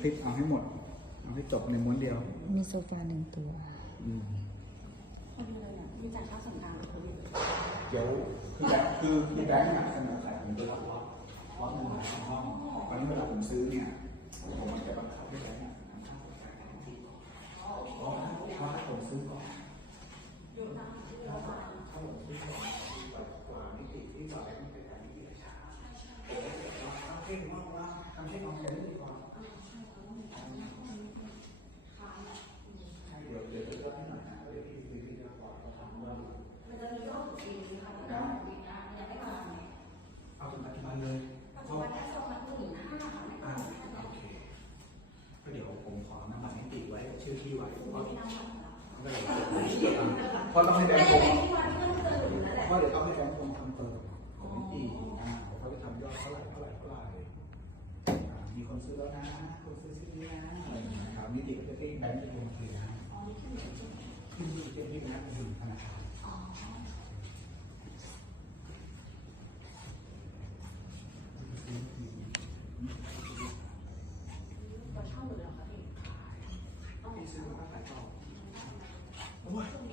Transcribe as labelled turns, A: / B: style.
A: คลิปเอาให้หมด เอาให้จบในม้วนเดียว
B: มีโซฟาหนึ่งตัว
A: อืม
C: พอดีเลยเนี่ยมีจ่ายค่าส่วนกลางโควิด
A: เดี๋ยวคือแบงค์คือคือแบงค์อะเสนอขายผมเป็นล็อตล็อตล็อตหนึ่งหลายห้องตอนนี้เวลาผมซื้อเนี่ยผมมันจะบังคับให้แบงค์อะนำเข้าไปขายทันทีเพราะเพราะถ้าผมซื้อก่อนถ้าผมซื้อก่อนกว่านิติที่ต่อไปมันเป็นการนิติราชาเอาเช่นว่าว่าทำเช่นของแกนิติก่อนใช่เดี๋ยวเดี๋ยวจะให้หน่อยนะเดี๋ยวพี่พี่พี่จะบอกเขาทำว่า
C: มันจะมีรอบปีนี้ค่ะรอบปีหน้ายังไม่มาไหม
A: เอาถึงปัจจุบันเลย
C: ปัจจุบันได้สองพันหนึ่งห้าค่ะไม่
A: อ่า
C: มา
A: โอเคก็เดี๋ยวผมขอนำบัตรนิติไว้ ชื่อที่ไว้เพราะเพราะต้องให้แบงค์ผม
C: เพ
A: ราะเดี๋ยวต้องให้แบงค์ผมทำเติมของนิติอ่าเขาจะทำยอดเท่าไหร่เท่าไหร่เท่าไหร่มีคนซื้อแล้วนะคนซื้อซื้อนะอะไรอย่างเงี้ยครับนิติก็จะให้แบงค์เป็นคนคุนนะ
C: อ๋อที่เหลือจบ
A: ที่นี่ที่นี่นะเป็นธนาคาร
C: อ๋อเราเช่าหมดแล้วค่ะพี่
A: ที่ซื้อมาขายต่อ โ